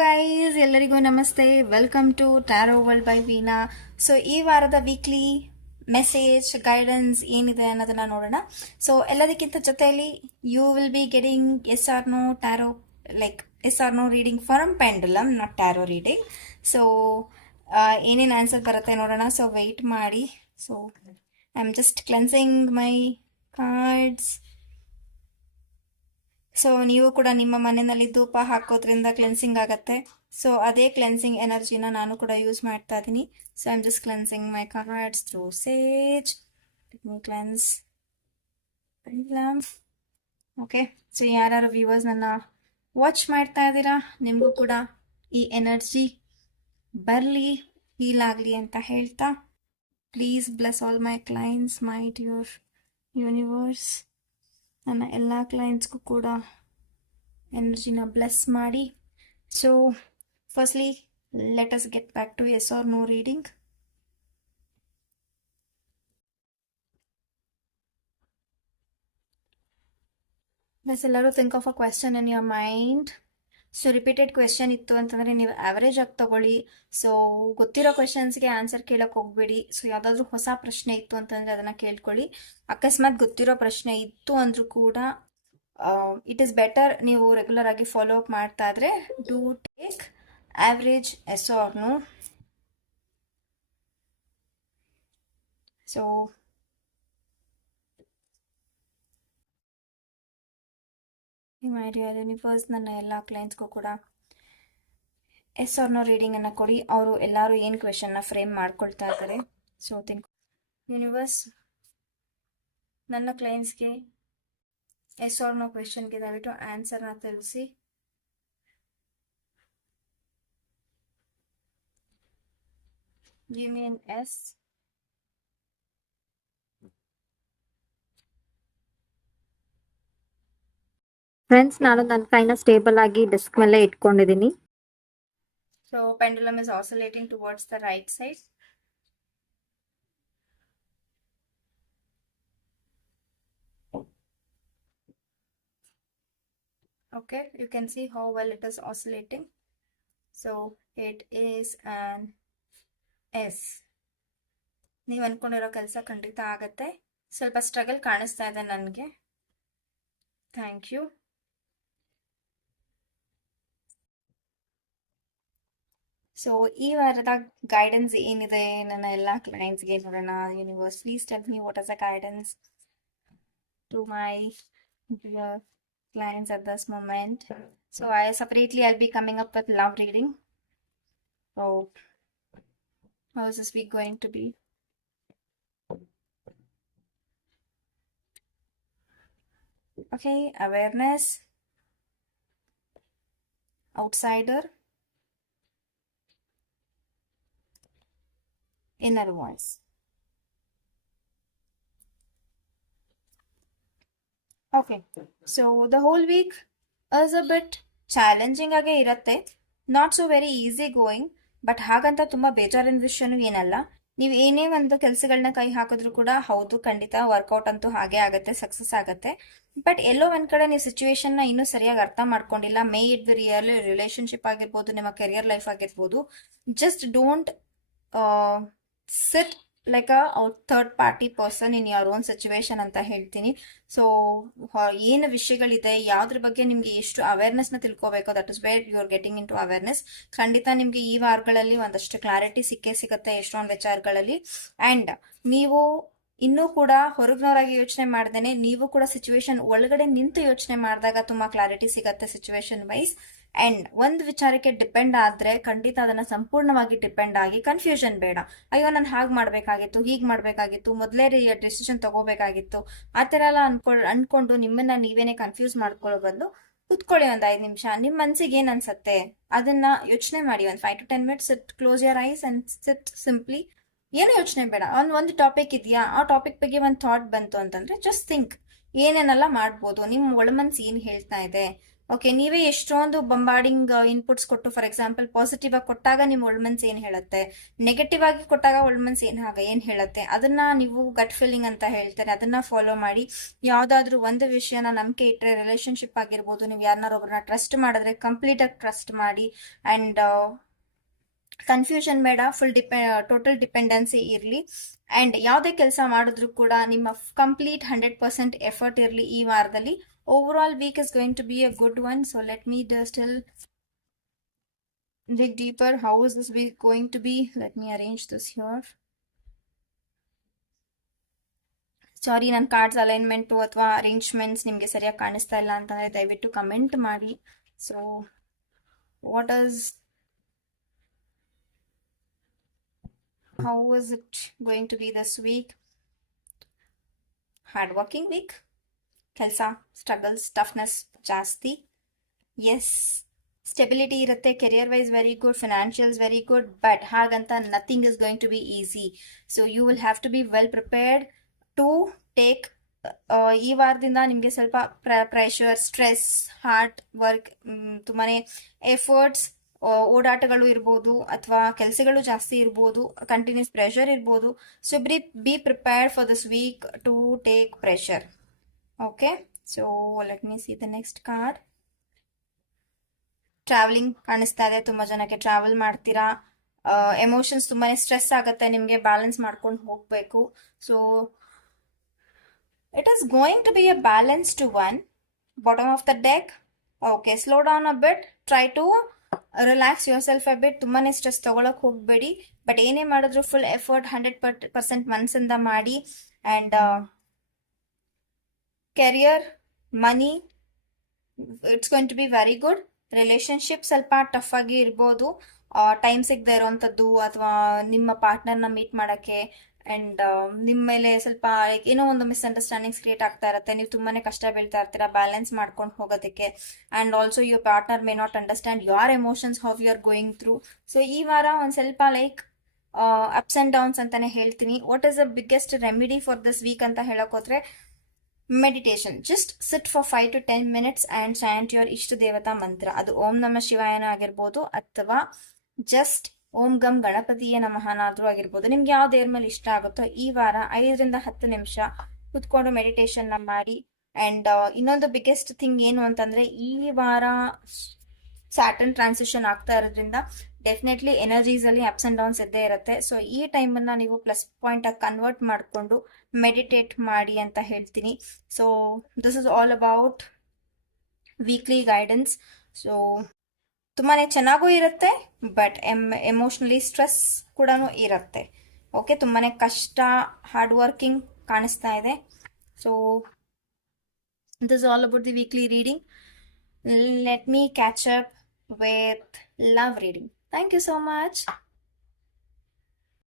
Guys, ಎಲ್ಲರಿಗೂ ನಮಸ್ತೆ. Welcome to tarot world by Veena. So ಈ ವಾರದ ವೀಕ್ಲಿ ಮೆಸೇಜ್ ಗೈಡೆನ್ಸ್ ಏನಿದೆ ಅನ್ನೋದನ್ನ ನೋಡೋಣ. ಸೊ ಎಲ್ಲದಕ್ಕಿಂತ ಜೊತೆಯಲ್ಲಿ you will be getting yes or no tarot, like yes or no reading from pendulum, not tarot reading. So ಏನೇನು ಆನ್ಸರ್ ಬರುತ್ತೆ ನೋಡೋಣ. ಸೊ ವೆಯ್ಟ್ ಮಾಡಿ. So I am just cleansing my cards. So ನೀವು ಕೂಡ ನಿಮ್ಮ ಮನೆಯಲ್ಲಿ ಧೂಪ ಹಾಕೋದ್ರಿಂದ ಕ್ಲೆನ್ಸಿಂಗ್ ಆಗುತ್ತೆ. ಸೊ ಅದೇ ಕ್ಲೆನ್ಸಿಂಗ್ ಎನರ್ಜಿನ ನಾನು ಕೂಡ ಯೂಸ್ ಮಾಡ್ತಾ ಇದ್ದೀನಿ. So I am just cleansing my cards through sage. Cleanse. Okay. So ಯಾರ್ಯಾರು ವ್ಯೂವರ್ಸ್ ನನ್ನ ವಾಚ್ ಮಾಡ್ತಾ ಇದ್ದೀರಾ, ನಿಮಗೂ ಕೂಡ ಈ ಎನರ್ಜಿ ಬರಲಿ, ಹೀಲ್ ಆಗಲಿ ಅಂತ ಹೇಳ್ತಾ, please bless all my clients, my dear universe. ನನ್ನ ಎಲ್ಲ ಕ್ಲೈಂಟ್ಸ್ಗೂ ಕೂಡ ಎನರ್ಜಿನ ಬ್ಲೆಸ್ ಮಾಡಿ. So firstly let us get back to yes or no reading. Please ಎಲ್ಲರೂ think of a question in your mind. So repeated question ಇತ್ತು ಅಂತಂದರೆ ನೀವು ಆವರೇಜ್ ಆಗಿ ತಗೊಳ್ಳಿ. ಸೊ ಗೊತ್ತಿರೋ ಕ್ವೆಶನ್ಸ್ಗೆ ಆನ್ಸರ್ ಕೇಳಕ್ಕೆ ಹೋಗ್ಬೇಡಿ. ಸೊ ಯಾವುದಾದ್ರೂ ಹೊಸ ಪ್ರಶ್ನೆ ಇತ್ತು ಅಂತಂದರೆ ಅದನ್ನು ಕೇಳ್ಕೊಳ್ಳಿ. ಅಕಸ್ಮಾತ್ ಗೊತ್ತಿರೋ ಪ್ರಶ್ನೆ ಇತ್ತು ಅಂದರೂ ಕೂಡ ಇಟ್ ಈಸ್ ಬೆಟರ್ ನೀವು ರೆಗ್ಯುಲರ್ ಆಗಿ ಫಾಲೋ ಅಪ್ ಮಾಡ್ತಾ ಇದ್ರೆ do take average yes or no. So my dear universe, ನನ್ನ ಎಲ್ಲ ಕ್ಲೈಂಟ್ಸ್ಗೂ ಕೂಡ ಎಸ್ ಆರ್ ನೋ ರೀಡಿಂಗ್ ಅನ್ನು ಕೊಡಿ. ಅವರು ಎಲ್ಲರೂ ಏನು ಕ್ವೆಶನ್ನ ಫ್ರೇಮ್ ಮಾಡ್ಕೊಳ್ತಾ ಇದ್ದಾರೆ. ಸೊ ಥಿಂಕ್ ಯೂನಿವರ್ಸ್, ನನ್ನ ಕ್ಲೈಂಟ್ಸ್ಗೆ ಎಸ್ ಆರ್ ನೋ ಕ್ವೆಶನ್ಗೆ ದಯವಿಟ್ಟು ಆನ್ಸರ್ನ ತಿಳಿಸಿ. Give me N S. Friends, ನಾನು ನನ್ನ ಕೈನ ಸ್ಟೇಬಲ್ ಆಗಿ ಡೆಸ್ಕ್ ಮೇಲೆ ಇಟ್ಕೊಂಡಿದ್ದೀನಿ. So pendulum is oscillating towards the right side. Okay, you can see how well it is oscillating. So it is an S. ನೀವು ಅನ್ಕೊಂಡಿರೋ ಕೆಲಸ ಖಂಡಿತ ಆಗತ್ತೆ. ಸ್ವಲ್ಪ ಸ್ಟ್ರಗಲ್ ಕಾಣಿಸ್ತಾ ಇದೆ ನನಗೆ. Thank you. ಸೊ ಈ ವಾರದ ಗೈಡೆನ್ಸ್ ಏನಿದೆ ನನ್ನ ಎಲ್ಲ ಕ್ಲೈಂಟ್ಸ್ಗೆ ನೋಡೋಣ. Universe, please tell me what is the guidance to my clients at this moment. So I'll be coming up with love reading. So how is this week going to be? Okay, awareness, outsider, inner voice. Okay. So the whole week is a bit challenging ಆಗೇ ಇರುತ್ತೆ. Not so very easy going, but ಹಾಗಂತ ತುಂಬ ಬೇಜಾರಿನ ವಿಷಯನೂ ಏನಲ್ಲ. ನೀವು ಏನೇ ಒಂದು ಕೆಲಸಗಳನ್ನ ಕೈ ಹಾಕಿದ್ರು ಕೂಡ ಹೌದು, ಖಂಡಿತ ವರ್ಕೌಟ್ ಅಂತೂ ಹಾಗೆ ಆಗುತ್ತೆ, ಸಕ್ಸಸ್ ಆಗುತ್ತೆ. ಬಟ್ ಎಲ್ಲೋ ಒಂದು ಕಡೆ ನೀವು ಸಿಚುವೇಶನ್ನ ಇನ್ನೂ ಸರಿಯಾಗಿ ಅರ್ಥ ಮಾಡ್ಕೊಂಡಿಲ್ಲ. May it be really relationship ಆಗಿರ್ಬೋದು, ನಿಮ್ಮ ಕೆರಿಯರ್ ಲೈಫ್ ಆಗಿರ್ಬೋದು. Just don't sit like a third party person in your own situation ಅಂತ ಹೇಳ್ತೀನಿ. ಸೊ ಏನು ವಿಷಯಗಳಿದೆ, ಯಾವುದ್ರ ಬಗ್ಗೆ ನಿಮಗೆ ಎಷ್ಟು ಅವೇರ್ನೆಸ್ನ ತಿಳ್ಕೋಬೇಕು, that is where you are getting into awareness. ಖಂಡಿತ ನಿಮಗೆ ಈ ವಾರಗಳಲ್ಲಿ ಒಂದಷ್ಟು ಕ್ಲಾರಿಟಿ ಸಿಗುತ್ತೆ ಎಷ್ಟೊಂದು ವಿಚಾರಗಳಲ್ಲಿ. ಆ್ಯಂಡ್ ನೀವು ಇನ್ನೂ ಕೂಡ ಹೊರಗಿನವರಾಗಿ ಯೋಚನೆ ಮಾಡ್ದೇನೆ ನೀವು ಕೂಡ ಸಿಚುವೇಶನ್ ಒಳಗಡೆ ನಿಂತು ಯೋಚನೆ ಮಾಡಿದಾಗ ತುಂಬ ಕ್ಲಾರಿಟಿ ಸಿಗುತ್ತೆ ಸಿಚುವೇಶನ್ ವೈಸ್. ಆ್ಯಂಡ್ ಒಂದು ವಿಚಾರಕ್ಕೆ ಡಿಪೆಂಡ್ ಆದರೆ ಖಂಡಿತ ಅದನ್ನು ಸಂಪೂರ್ಣವಾಗಿ ಡಿಪೆಂಡ್ ಆಗಿ ಕನ್ಫ್ಯೂಷನ್ ಬೇಡ. ಅಯ್ಯೋ ನಾನು ಹಾಗೆ ಮಾಡಬೇಕಾಗಿತ್ತು, ಹೀಗೆ ಮಾಡಬೇಕಾಗಿತ್ತು, ಮೊದಲೇ ಡಿಸಿಷನ್ ತಗೋಬೇಕಾಗಿತ್ತು, ಆ ಥರ ಎಲ್ಲ ಅನ್ಕೊಂಡು ನಿಮ್ಮನ್ನ ನೀವೇನೇ ಕನ್ಫ್ಯೂಸ್ ಮಾಡ್ಕೊಳ್ಳೋ ಬದಲು ಕೂತ್ಕೊಳ್ಳಿ ಒಂದು 5 ನಿಮಿಷ. ನಿಮ್ಮ ಮನಸ್ಸಿಗೆ ಏನು ಅನ್ಸುತ್ತೆ ಅದನ್ನ ಯೋಚನೆ ಮಾಡಿ. ಒಂದು 5 to 10 minutes sit, close your eyes and sit simply. ಏನು ಯೋಚನೆ ಬೇಡ. ಒಂದು ಟಾಪಿಕ್ ಇದೆಯಾ, ಆ ಟಾಪಿಕ್ ಬಗ್ಗೆ ಒಂದು ಥಾಟ್ ಬಂತು ಅಂತಂದ್ರೆ ಜಸ್ಟ್ ಥಿಂಕ್ ಏನೇನೆಲ್ಲ ಮಾಡ್ಬೋದು, ನಿಮ್ಮ ಒಳಮನ್ಸು ಏನು ಹೇಳ್ತಾ ಇದೆ, ಓಕೆ, ನೀವೇ ಎಷ್ಟೊಂದು ಬಂಬಾರ್ಡಿಂಗ್ ಇನ್ಪುಟ್ಸ್ ಕೊಟ್ಟು, ಫಾರ್ ಎಕ್ಸಾಂಪಲ್ ಪಾಸಿಟಿವ್ ಆಗಿ ಕೊಟ್ಟಾಗ ನಿಮ್ಮ ಒಳ್ಮನ್ಸ್ ಏನ್ ಹೇಳುತ್ತೆ, ನೆಗೆಟಿವ್ ಆಗಿ ಕೊಟ್ಟಾಗ ಒಳ್ಮನ್ಸ್ ಏನ್ ಹೇಳುತ್ತೆ, ಅದನ್ನ ನೀವು ಗಟ್ ಫೀಲಿಂಗ್ ಅಂತ ಹೇಳ್ತಾರೆ, ಅದನ್ನ ಫಾಲೋ ಮಾಡಿ. ಯಾವ್ದಾದ್ರು ಒಂದು ವಿಷಯನ ನಂಬಿಕೆ ಇಟ್ಟರೆ, ರಿಲೇಶನ್ಶಿಪ್ ಆಗಿರ್ಬೋದು, ನೀವು ಯಾರನ್ನಾರೊಬ್ಬರನ್ನ ಟ್ರಸ್ಟ್ ಮಾಡಿದ್ರೆ ಕಂಪ್ಲೀಟ್ ಆಗಿ ಟ್ರಸ್ಟ್ ಮಾಡಿ. ಅಂಡ್ ಕನ್ಫ್ಯೂಷನ್ ಬೇಡ, ಟೋಟಲ್ ಡಿಪೆಂಡೆನ್ಸಿ ಇರಲಿ. ಅಂಡ್ ಯಾವುದೇ ಕೆಲಸ ಮಾಡಿದ್ರು ಕೂಡ ನಿಮ್ಮ ಕಂಪ್ಲೀಟ್ 100% ಎಫರ್ಟ್ ಇರಲಿ ಈ ವಾರದಲ್ಲಿ. Over week is going to be a good one. So let me still dig deeper. How is this week going to be? Let me arrange this here. ಸಾರಿ, ನನ್ನ ಕಾರ್ಡ್ಸ್ ಅಲೈನ್ಮೆಂಟು ಅಥವಾ arrangements ನಿಮಗೆ ಸರಿಯಾಗಿ ಕಾಣಿಸ್ತಾ ಇಲ್ಲ ಅಂತಂದರೆ ದಯವಿಟ್ಟು ಕಮೆಂಟ್ ಮಾಡಿ. So how is it going to be this week? Hard working week. ಕೆಲಸ, ಸ್ಟ್ರಗಲ್ಸ್, ಟಫ್ನೆಸ್ ಜಾಸ್ತಿ. ಎಸ್, ಸ್ಟೆಬಿಲಿಟಿ ಇರುತ್ತೆ. Career wise very good, financials very good, but ಹಾಗಂತ nothing is going to be easy. So you will have to be well prepared to take. ಈ ವಾರದಿಂದ ನಿಮಗೆ ಸ್ವಲ್ಪ pressure, stress, hard work, ತುಂಬಾ efforts, ಓಡಾಟಗಳು ಇರ್ಬೋದು, ಅಥವಾ ಕೆಲಸಗಳು ಜಾಸ್ತಿ ಇರ್ಬೋದು, ಕಂಟಿನ್ಯೂಸ್ ಪ್ರೆಷರ್ ಇರ್ಬೋದು. So be prepared for this week to take pressure. Okay, so let me see the next card. Travelling ಕಾಣಿಸ್ತಾ ಇದೆ. ತುಂಬ ಜನಕ್ಕೆ ಟ್ರಾವೆಲ್ ಮಾಡ್ತೀರಾ. ಎಮೋಷನ್ಸ್ ತುಂಬಾ ಸ್ಟ್ರೆಸ್ ಆಗುತ್ತೆ, ನಿಮಗೆ ಬ್ಯಾಲೆನ್ಸ್ ಮಾಡ್ಕೊಂಡು ಹೋಗಬೇಕು. So it is going to be a balanced one. Bottom of the deck. Okay, slow down a bit, try to relax yourself a bit. ತುಂಬಾನೇ ಸ್ಟ್ರೆಸ್ ತಗೊಳಕ್ ಹೋಗಬೇಡಿ, ಬಟ್ ಏನೇ ಮಾಡಿದ್ರು ಫುಲ್ ಎಫರ್ಟ್ 100% ಮನಸ್ಸಿಂದ ಮಾಡಿ. And career, money, it's going to be very good. Relationship ಸ್ವಲ್ಪ tough ಆಗಿ ಇರ್ಬೋದು, ಟೈಮ್ ಸಿಗದೆ ಇರೋವಂಥದ್ದು, ಅಥವಾ ನಿಮ್ಮ ಪಾರ್ಟ್ನರ್ನ ಮೀಟ್ ಮಾಡೋಕ್ಕೆ. ಆ್ಯಂಡ್ ನಿಮ್ಮ ಮೇಲೆ ಸ್ವಲ್ಪ ಏನೋ ಒಂದು ಮಿಸ್ಅಂಡರ್ಸ್ಟ್ಯಾಂಡಿಂಗ್ಸ್ ಕ್ರಿಯೇಟ್ ಆಗ್ತಾ ಇರುತ್ತೆ. ನೀವು ತುಂಬಾ ಕಷ್ಟ ಬೀಳ್ತಾ ಇರ್ತೀರಾ ಬ್ಯಾಲೆನ್ಸ್ ಮಾಡ್ಕೊಂಡು ಹೋಗೋದಕ್ಕೆ. And also your partner may not understand your emotions, how you are going through. So ಈ ವಾರ ಒಂದು ಸ್ವಲ್ಪ ಅಪ್ಸ್ ಆ್ಯಂಡ್ ಡೌನ್ಸ್ ಅಂತಾನೆ ಹೇಳ್ತೀನಿ. What is the biggest remedy for this week ಅಂತ ಹೇಳೋಕೋದ್ರೆ, meditation. Just sit for 5 to 10 minutes and chant your ಇಷ್ಟ ದೇವತಾ ಮಂತ್ರ. ಅದು ಓಂ ನಮ ಶಿವಾಯನ ಆಗಿರ್ಬೋದು, ಅಥವಾ ಜಸ್ಟ್ ಓಂ ಗಂ ಗಣಪತಿಯೇ ನಮಃನಾದ್ರೂ ಆಗಿರ್ಬೋದು. ನಿಮ್ಗೆ ಯಾವ ದೇವ್ರ ಮೇಲೆ ಇಷ್ಟ ಆಗುತ್ತೋ ಈ ವಾರ 5 to 10 ನಿಮಿಷ ಕುತ್ಕೊಂಡು ಮೆಡಿಟೇಷನ್ನ ಮಾಡಿ. ಆ್ಯಂಡ್ ಇನ್ನೊಂದು ಬಿಗ್ಗೆಸ್ಟ್ ಥಿಂಗ್ ಏನು ಅಂತಂದರೆ, ಈ ವಾರ ಸ್ಯಾಟರ್ನ್ ಟ್ರಾನ್ಸಿಷನ್ ಆಗ್ತಾ ಇರೋದ್ರಿಂದ ಡೆಫಿನೆಟ್ಲಿ ಎನರ್ಜೀಸಲ್ಲಿ ಅಪ್ಸ್ ಆ್ಯಂಡ್ ಡೌನ್ಸ್ ಇದ್ದೇ ಇರುತ್ತೆ. ಸೊ ಈ ಟೈಮನ್ನು ನೀವು ಪ್ಲಸ್ ಪಾಯಿಂಟಾಗಿ ಕನ್ವರ್ಟ್ ಮಾಡಿಕೊಂಡು ಮೆಡಿಟೇಟ್ ಮಾಡಿ ಅಂತ ಹೇಳ್ತೀನಿ. So this is all about weekly guidance. So ತುಂಬಾ ಚೆನ್ನಾಗೂ ಇರುತ್ತೆ, ಬಟ್ ಎಮೋಷ್ನಲಿ ಸ್ಟ್ರೆಸ್ ಕೂಡ ಇರುತ್ತೆ. ಓಕೆ, ತುಂಬಾ ಕಷ್ಟ, ಹಾರ್ಡ್ ವರ್ಕಿಂಗ್ ಕಾಣಿಸ್ತಾ ಇದೆ. So this is all about the weekly reading. Let me catch up with love reading. Thank you so much.